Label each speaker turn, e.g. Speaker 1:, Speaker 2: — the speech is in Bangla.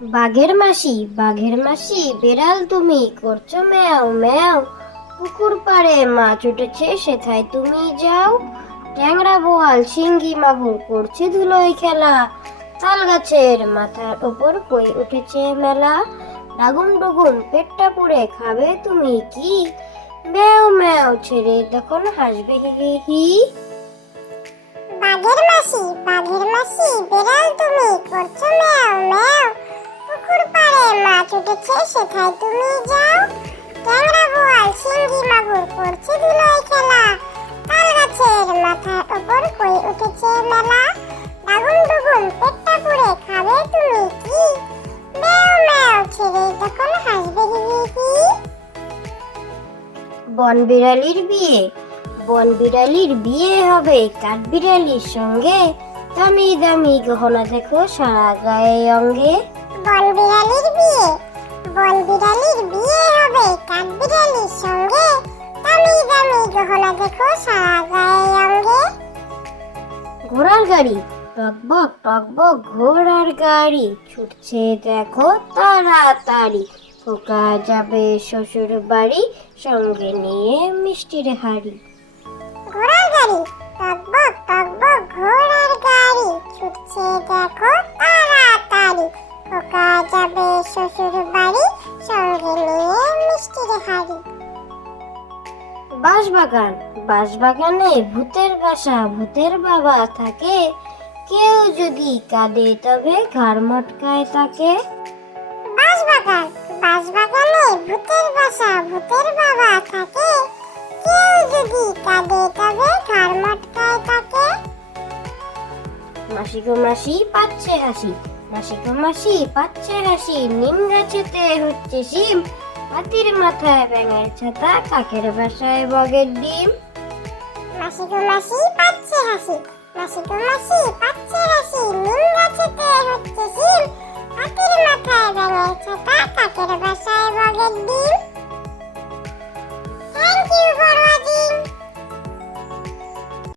Speaker 1: বাঘের মাসি বাঘের মাসি, বেড়াল তুমি করছ ম্যাও ম্যাও। পুকুর পাড়ে মাছ উঠেছে, সেথায় তুমি যাও। ট্যাংরা বোয়াল, শিঙ্গি মাগুর করছে ধুলোয় খেলা। তাল গাছের মাথার ওপর কই উঠেছে মেলা। ডাগুন ডুগুন পেটটা পুড়ে খাবে তুমি কি? ম্যাও ম্যাও, ছেড়ে তখন হাসবে হি হি।
Speaker 2: বাঘের মাসি বাঘের মাসি, বেড়াল তুমি করছ মাছ উঠেছে সেথায় তুমি যাও। ট্যাংরা বোয়াল শিঙ্গি মাগুর করছে ধুলোয় খেলা। তাল গাছের মাথার ওপর কই উঠেছে মেলা। ডাগুন ডুগুন পেটটা পুড়ে খাবে তুমি কি? ম্যাও ম্যাও ছেড়ে তখন হাসবে হি
Speaker 1: বন বিড়ালির বিয়ে। বন বিড়ালির বিয়ে হবে কাঠ বিড়ালির সঙ্গে। দামি দামি গহনা দেখো সারা গায়ে অঙ্গে।
Speaker 2: বন বিড়ালির বিয়ে। বন বিড়ালির বিয়ে হবে কাঠবিড়ালির সঙ্গে। দামি দামি গহনা দেখো সারা গায়ে অঙ্গে।
Speaker 1: ঘোড়ার গাড়ি। টকবক টকবক ঘোড়ার গাড়ি। ছুটছে দেখো তাড়াতাড়ি। খোকা যাবে শ্বশুর বাড়ি সঙ্গে নিয়ে মিষ্টির হাড়ি। বাঁশবাগান। বাঁশবাগানে ভূতের বাসা ভূতের বাবা থাকে। কেউ যদি কাঁদে তবে ঘাড় মটকায় তাকে।
Speaker 2: বাঁশবাগান বাঁশবাগানে ভূতের বাসা ভূতের বাবা থাকে। কেউ যদি কাঁদে তবে ঘাড় মটকায় তাকে।
Speaker 1: মাসি গো মাসি পাচ্ছে হাসি। মাসি গো মাসি পাচ্ছে হাসি। নিম গাছেতে হচ্ছে শিম। হাতির মাথায় ব্যাঙের ছাতা, কাকের বাসায় বগের ডিম।
Speaker 2: মাসি গো মাসি, পাচ্ছে হাসি। মাসি গো মাসি, পাচ্ছে হাসি। নিম গাছেতে হচ্ছে শিম